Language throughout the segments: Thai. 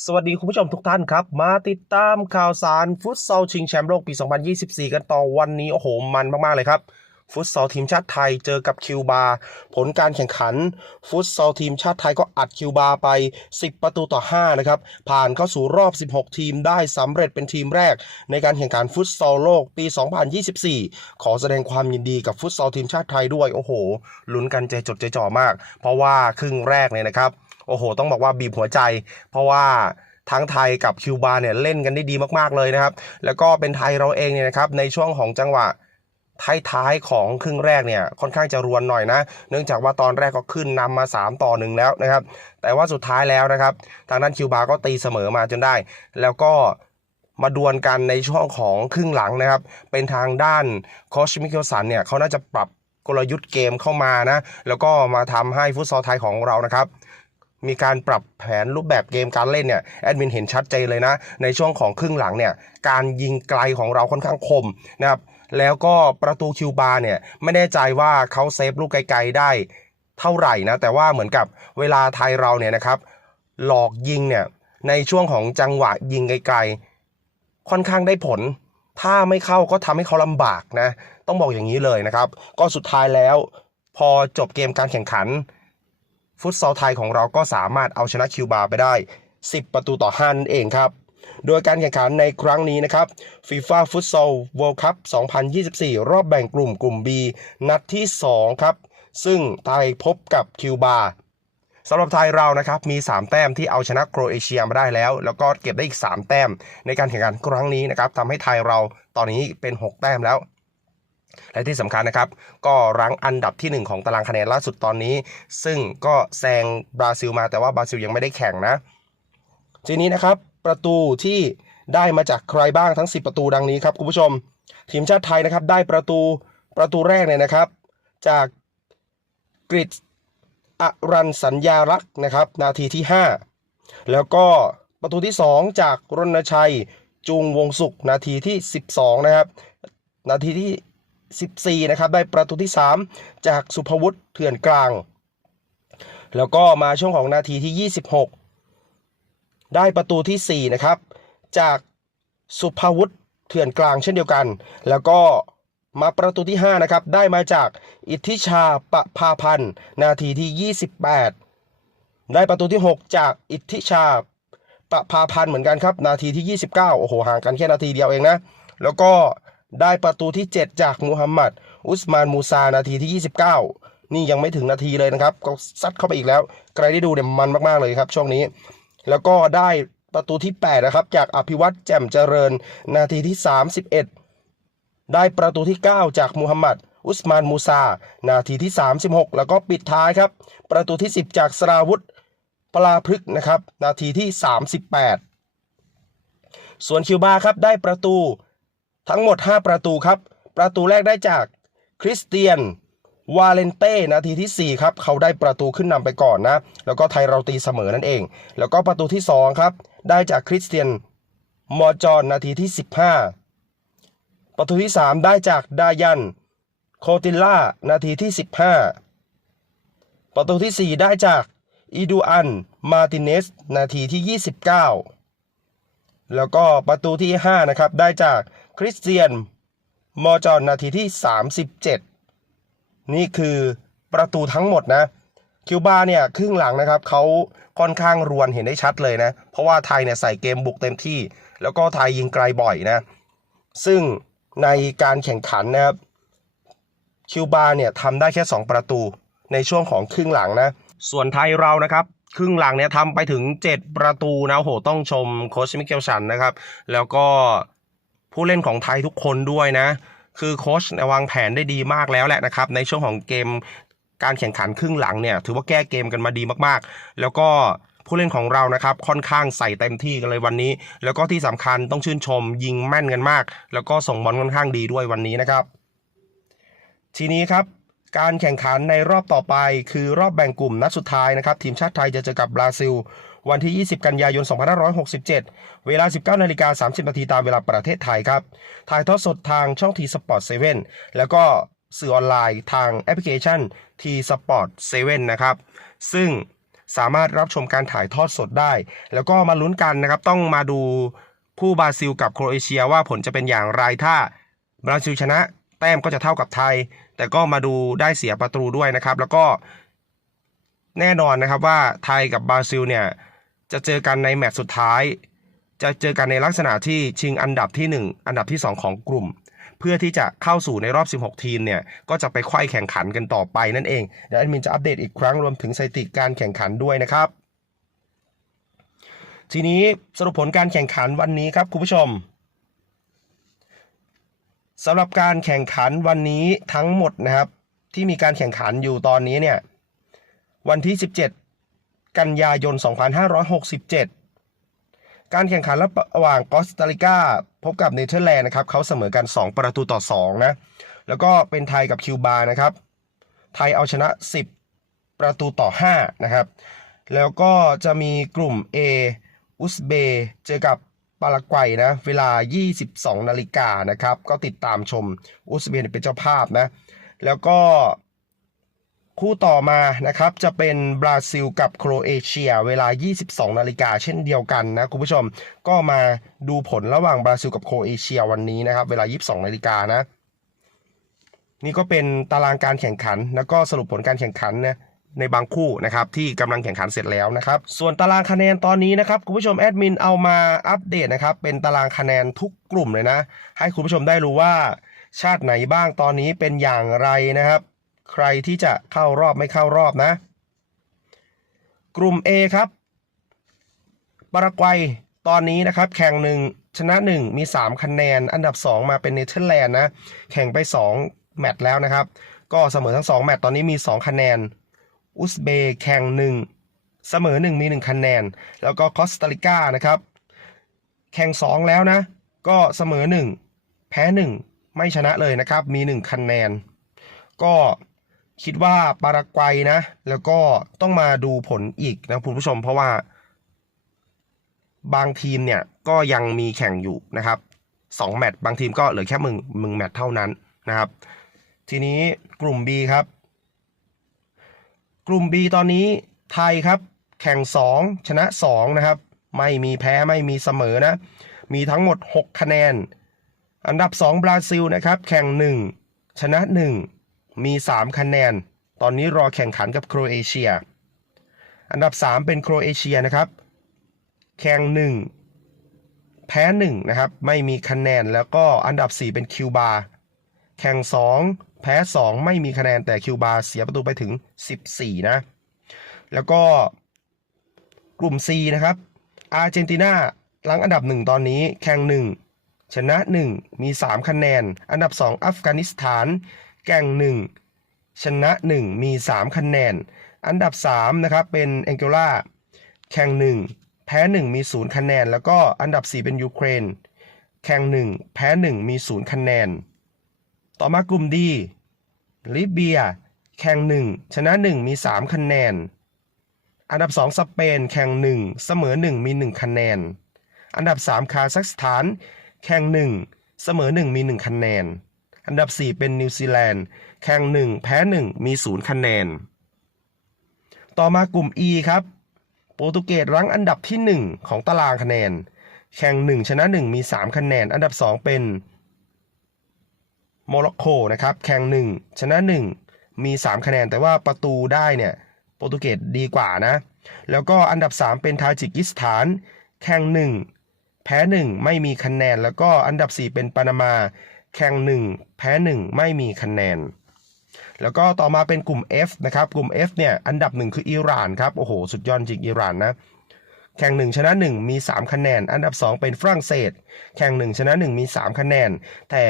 สวัสดีคุณผู้ชมทุกท่านครับ มาติดตามข่าวสารฟุตซอลชิงแชมป์โลกปี 2024 กันต่อวันนี้ โอ้โห มันมาก ๆ เลยครับ ฟุตซอลทีมชาติไทยเจอกับคิวบา ผลการแข่งขัน ฟุตซอลทีมชาติไทยก็อัดคิวบาไป 10 ประตูต่อ 5 นะครับ ผ่านเข้าสู่รอบ 16 ทีมได้สำเร็จเป็นทีมแรก ในการแข่งขันฟุตซอลโลกปี 2024 ขอแสดงความยินดีกับฟุตซอลทีมชาติไทยด้วยโอ้โหลุ้นกันใจจดใจจ่อมาก เพราะว่าครึ่งแรกเนี่ยนะครับ อ้โห ต้องบอกว่าบีบหัวใจ เพราะว่าทั้งไทยกับคิวบาเนี่ยเล่นกันได้ดีมากๆเลยนะครับ แล้วก็เป็นไทยเราเองเนี่ยนะครับในช่วงของจังหวะท้ายๆของครึ่งแรกเนี่ยค่อนข้างจะรวนหน่อยนะ เนื่องจากว่าตอนแรกก็ขึ้นนำมา 3 ต่อหนึ่งแล้วนะครับ แต่ว่าสุดท้ายแล้วนะครับ ทางด้านคิวบาก็ตีเสมอมาจนได้ แล้วก็มาดวลกันในช่วงของครึ่งหลังนะครับ เป็นทางด้านโคชมิเคิลสันเนี่ยเขาน่าจะปรับกลยุทธ์เกมเข้ามานะ แล้วก็มาทำให้ฟุตซอลไทยของเรานะครับ มีการปรับแผนรูปแบบเกมการเล่นเนี่ยแอดมินเห็นชัดเจนเลยนะ ในช่วงของครึ่งหลังเนี่ยการยิงไกลของเราค่อนข้างคมนะครับแล้วก็ประตูคิวบาเนี่ยไม่แน่ใจว่าเขาเซฟลูกไกลๆได้เท่าไหร่นะแต่ว่าเหมือนกับเวลาไทยเราเนี่ยนะครับหลอกยิงเนี่ยในช่วงของจังหวะยิงไกลๆ ค่อนข้างได้ผล ถ้าไม่เข้าก็ทำให้เขาลำบากนะต้องบอกอย่างนี้เลยนะครับ ก็สุดท้ายแล้ว พอจบเกมการแข่งขัน ฟุตซอลไทยของเราก็สามารถเอาชนะคิวบาไปได้ 10 ประตูต่อ5นั่นเองครับ โดยการแข่งขันในครั้งนี้นะครับ FIFA Futsal World Cup 2024 รอบแบ่งกลุ่มกลุ่ม B นัดที่ 2 ครับ ซึ่งไทยพบกับคิวบาสำหรับไทยเรานะครับมี 3 แต้มที่เอาชนะโครเอเชียมาได้แล้ว แล้วก็เก็บได้อีก 3 แต้มในการแข่งขันครั้งนี้นะครับทำให้ไทยเราตอนนี้เป็น 6 แต้มแล้ว และที่สำคัญนะครับ ก็รั้งอันดับทีหนึ่1 ของตารางคะแนนล่าสุดตอนนี้ ซึ่งก็แซงบราซิลมาแต่ว่าบราซิลยังไม่ได้แข่งนะ ทีนี้นะครับ ประตูที่ได้มาจากใครบ้างทั้ง 10 ประตูดังนี้ครับคุณผู้ชม ทีมชาติไทยนะครับได้ประตูประตูแรกเนี่ยนะครับ จากกริดอรันสัญญารักษ์นะครับ นาทีที่ 5 แล้วก็ประตูที่ 2 จากรณชัยจูงวงสุขนาทีที่ 12 นะครับ นาทีที่ 14 นะครับ ได้ประตูที่ 3 จากสุภวุฒิเถื่อนกลาง แล้วก็มาช่วงของนาทีที่ 26 ได้ประตูที่ 4 นะครับ จากสุภวุฒิเถื่อนกลางเช่นเดียวกัน แล้วก็มาประตูที่ 5 นะครับ ได้มาจากอิทธิชาปะพาพันธ์ นาทีที่ 28 ได้ประตูที่ 6 จากอิทธิชาปะพาพันธ์เหมือนกันครับ นาทีที่ 29 โอ้โห ห่างกันแค่นาทีเดียวเองนะ แล้วก็ ได้ประตูที่ 7 จากมูฮัมหมัด อุสมานมูซา นาทีที่ 29 นี่ยังไม่ถึงนาทีเลยนะครับ ก็ซัดเข้าไปอีกแล้ว ใครได้ดูเนี่ยมันมาก ๆ เลยครับ ช่วงนี้ แล้วก็ได้ประตูที่ 8 นะครับ จากอภิวัตแจ่มเจริญ นาทีที่ 31 ได้ประตูที่ 9 จากมูฮัมหมัด อุสมานมูซา นาทีที่ 36 แล้วก็ปิดท้ายครับ ประตูที่ 10 จากสราวุธปลาพฤกนะครับ นาทีที่ 38 ส่วนคิวบาครับได้ประตู ทั้งหมด 5 ประตูครับ ประตูแรกได้จากคริสเตียนวาเลนเต้นาทีที่ 4 ครับ เขาได้ประตูขึ้นนำไปก่อนนะ แล้วก็ไทยเราตีเสมอนั่นเอง แล้วก็ประตูที่ 2 ครับ ได้จากคริสเตียนมอจอนนาทีที่ 15 ประตูที่ 3 ได้จากดายัน โคติล่านาทีที่ 15 ประตูที่ 4 ได้จากอีดูอัน มาติเนส นาทีที่ 29 แล้วก็ประตูที่ 5 นะครับ ได้จาก คริสเตียน มอจอนนาทีที่ 37 นี่คือประตูทั้งหมดนะ คิวบาเนี่ยครึ่งหลังนะครับเขาค่อนข้างรวนเห็นได้ชัดเลยนะ เพราะว่าไทยเนี่ยใส่เกมบุกเต็มที่ แล้วก็ไทยยิงไกลบ่อยนะ ซึ่งในการแข่งขันนะครับคิวบาเนี่ยทำได้แค่ 2 ประตูในช่วงของครึ่งหลังนะ ส่วนไทยเรานะครับครึ่งหลังเนี่ยทำไปถึง 7 ประตูนะโหต้องชมโคชมิเกลชันนะครับ แล้วก็ ผู้เล่นของไทยทุกคนด้วยนะ คือโค้ชวางแผนได้ดีมากแล้วแหละนะครับ ในช่วงของเกมการแข่งขันครึ่งหลังเนี่ย ถือว่าแก้เกมกันมาดีมากๆ แล้วก็ผู้เล่นของเรานะครับค่อนข้างใส่เต็มที่กันเลยวันนี้ แล้วก็ที่สำคัญต้องชื่นชมยิงแม่นกันมาก แล้วก็ส่งบอลค่อนข้างดีด้วยวันนี้นะครับ ทีนี้ครับการแข่งขันในรอบต่อไปคือรอบแบ่งกลุ่มนัดสุดท้ายนะครับ ทีมชาติไทยจะเจอกับบราซิล วันที่ 20 กันยายน 2567 เวลา 19นาฬิกา30นาทีตามเวลาประเทศไทยครับ ถ่ายทอดสดทางช่องทีสปอร์ตเซเว่นแล้วก็สื่อออนไลน์ทางแอปพลิเคชันทีสปอร์ตเซเว่นนะครับ ซึ่งสามารถรับชมการถ่ายทอดสดได้ แล้วก็มาลุ้นกันนะครับ ต้องมาดูคู่บราซิลกับโครเอเชียว่าผลจะเป็นอย่างไรถ้าบราซิลชนะแต้มก็จะเท่ากับไทย แต่ก็มาดูได้เสียประตูด้วยนะครับ แล้วก็แน่นอนนะครับว่าไทยกับบราซิลเนี่ย จะเจอกันในแมตช์สุดท้าย จะเจอกันในลักษณะที่ชิงอันดับที่ 1 อันดับที่ 2 ของกลุ่ม เพื่อที่จะเข้าสู่ในรอบ 16 ทีมเนี่ย ก็จะไปไขว้แข่งขันกันต่อไปนั่นเอง เดี๋ยวแอดมินจะอัปเดตอีกครั้งรวมถึงสถิติการแข่งขันด้วยนะครับ ทีนี้สรุปผลการแข่งขันวันนี้ครับคุณผู้ชมสำหรับการแข่งขันวันนี้ทั้งหมดนะครับ ที่มีการแข่งขันอยู่ตอนนี้เนี่ยวันที่ 17 กันยายน 2567 การแข่งขันระหว่างกอสตาริกาพบกับเนเธอร์แลนด์นะครับเขาเสมอกัน 2 ประตูต่อ 2 นะ แล้วก็เป็นไทยกับคิวบานะครับ ไทยเอาชนะ 10 ประตูต่อ 5 นะครับ แล้วก็จะมีกลุ่ม A อุซเบย์เจอกับปารากวัยนะ เวลา 22 นาฬิกานะครับ ก็ติดตามชมอุซเบย์เป็นเจ้าภาพนะ แล้วก็ คู่ต่อมานะครับ จะเป็นบราซิลกับโครเอเชีย เวลา 22 นาฬิกาเช่นเดียวกันนะคุณผู้ชม ก็มาดูผลระหว่างบราซิลกับโครเอเชียวันนี้นะครับ เวลา 22 นาฬิกานะ นี่ก็เป็นตารางการแข่งขัน แล้วก็สรุปผลการแข่งขันนะในบางคู่นะครับที่กำลังแข่งขันเสร็จแล้วนะครับ ส่วนตารางคะแนนตอนนี้นะครับคุณผู้ชมแอดมินเอามาอัปเดตนะครับ เป็นตารางคะแนนทุกกลุ่มเลยนะ ให้คุณผู้ชมได้รู้ว่าชาติไหนบ้างตอนนี้เป็นอย่างไรนะครับ ใครที่จะเข้ารอบไม่เข้ารอบนะ กลุ่ม A ครับปารากวัยตอนนี้นะครับ แข่งหนึ่งชนะ 1 มี 3 คะแนน อันดับ 2 มาเป็นเนเธอร์แลนด์นะ แข่งไป 2 แมตช์แล้วนะครับ ก็เสมอทั้ง 2 แมตช์ตอนนี้มี 2 คะแนน อุซเบย์แข่ง 1 เสมอ 1 มี 1 คะแนน แล้วก็คอสตาริกานะครับ แข่ง 2 แล้วนะ ก็เสมอ 1 แพ้ 1 ไม่ชนะเลยนะครับ มี 1 คะแนน ก็ คิดว่าปารากวัยนะ แล้วก็ต้องมาดูผลอีกนะคุณผู้ชม เพราะว่า บางทีมเนี่ยก็ยังมีแข่งอยู่นะครับสองแมตช์บางทีมก็เหลือแค่มึงมึงแมตช์เท่านั้นนะครับ ทีนี้กลุ่ม B ครับ กลุ่ม B ตอนนี้ไทยครับ แข่ง 2 ชนะ 2 นะครับ ไม่มีแพ้ไม่มีเสมอนะ มีทั้งหมด 6 คะแนน อันดับ 2 บราซิลนะครับ แข่ง 1 ชนะ 1 มี 3 คะแนน ตอนนี้รอแข่งขันกับโครเอเชีย อันดับ 3 เป็นโครเอเชียนะครับ แข่ง 1 แพ้ 1 นะครับ ไม่มีคะแนน แล้วก็อันดับ 4 เป็นคิวบา แข่ง 2 แพ้ 2 ไม่มีคะแนน แต่คิวบาเสียประตูไปถึง 14 นะ แล้วก็กลุ่ม C นะครับ อาร์เจนตินาหลังอันดับ 1 ตอนนี้ แข่ง 1 ชนะ 1 มี 3 คะแนน อันดับ 2 อัฟกานิสถาน แข่ง 1 ชนะ 1 มี 3 คะแนน อันดับ3นะครับเป็นแองโกลาแข่ง 1 แพ้ 1 มี 0 คะแนน แล้วก็อันดับ 4 เป็นยูเครน แข่ง 1 แพ้ 1 มี 0 คะแนน ต่อมากลุ่มดีลิเบีย แข่ง 1 ชนะ 1 มี 3 คะแนน อันดับ 2 สเปน แข่ง 1 เสมอ 1 มี 1 คะแนน อันดับ 3 คาซัคสถาน แข่ง 1 เสมอ 1 มี 1 คะแนน อันดับ 4 เป็นนิวซีแลนด์ แข่ง 1 แพ้ 1 มี 0 คะแนน ต่อมากลุ่ม E ครับ โปรตุเกสรั้งอันดับที่ 1 ของตารางคะแนน แข่ง 1 ชนะ 1 มี 3 คะแนน อันดับ 2 เป็นโมร็อกโกนะครับ แข่ง 1 ชนะ 1 มี 3 คะแนน แต่ว่าประตูได้เนี่ยโปรตุเกสดีกว่านะ แล้วก็อันดับ 3 เป็นทาจิกิสถาน แข่ง 1 แพ้ 1 ไม่มีคะแนน แล้วก็อันดับ 4 เป็นปานามา แข่ง 1 แพ้ 1 ไม่มีคะแนน แล้วก็ต่อมาเป็นกลุ่ม F นะครับ กลุ่ม F เนี่ยอันดับ 1 คืออิหร่านครับ โอ้โห สุดยอดจริงอิหร่านนะ แข่ง 1 ชนะ 1 มี 3 คะแนน อันดับ 2 เป็นฝรั่งเศส แข่ง 1 ชนะ 1 มี 3 คะแนน แต่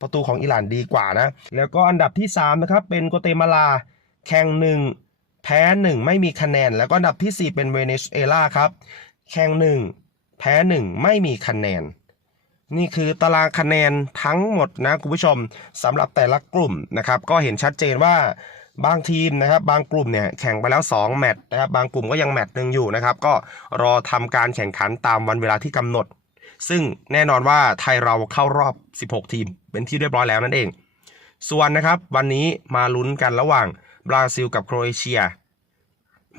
ประตูของอิหร่านดีกว่านะ แล้วก็อันดับที่ 3 นะครับ เป็นโกเตมาลา แข่ง 1 แพ้ 1 ไม่มีคะแนน แล้วก็อันดับทีสี่4 เป็นเวเนซุเอลาครับ แข่ง 1 แพ้ 1 ไม่มีคะแนน นี่คือตารางคะแนนทั้งหมดนะคุณผู้ชมสำหรับแต่ละกลุ่มนะครับ ก็เห็นชัดเจนว่าบางทีมนะครับบางกลุ่มเนี่ยแข่งไปแล้ว 2 แมตช์นะครับบางกลุ่มก็ยังแมตช์หนึ่งอยู่นะครับก็รอทำการแข่งขันตามวันเวลาที่กำหนด ซึ่งแน่นอนว่าไทยเราเข้ารอบ 16 ทีม เป็นที่เรียบร้อยแล้วนั่นเอง ส่วนนะครับวันนี้มาลุ้นกันระหว่างบราซิลกับโครเอเชีย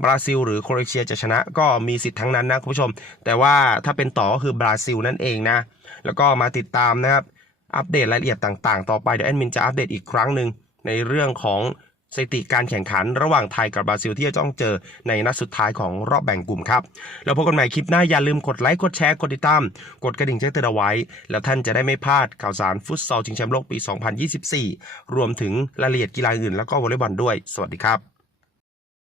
บราซิลหรือโครเอเชียจะชนะก็มีสิทธิ์ทั้งนั้นนะคุณผู้ชม แต่ว่าถ้าเป็นต่อก็คือบราซิลนั่นเองนะ แล้วก็มาติดตามนะครับ อัปเดตรายละเอียดต่างๆ ต่อไปเดี๋ยวแอดมินจะอัปเดตอีกครั้งหนึ่งในเรื่องของสถิติการแข่งขันระหว่างไทยกับบราซิลที่จะต้องเจอในนัดสุดท้ายของรอบแบ่งกลุ่มครับ แล้วพบกันใหม่คลิปหน้าอย่าลืมกดไลค์กดแชร์กดติดตาม กดกระดิ่งแจ้งเตือนเอาไว้ แล้วท่านจะได้ไม่พลาดข่าวสารฟุตซอลชิงแชมป์โลกปี 2024 รวมถึงรายละเอียดกีฬาอื่นแล้วก็วอลเลย์บอลด้วย สวัสดีครับ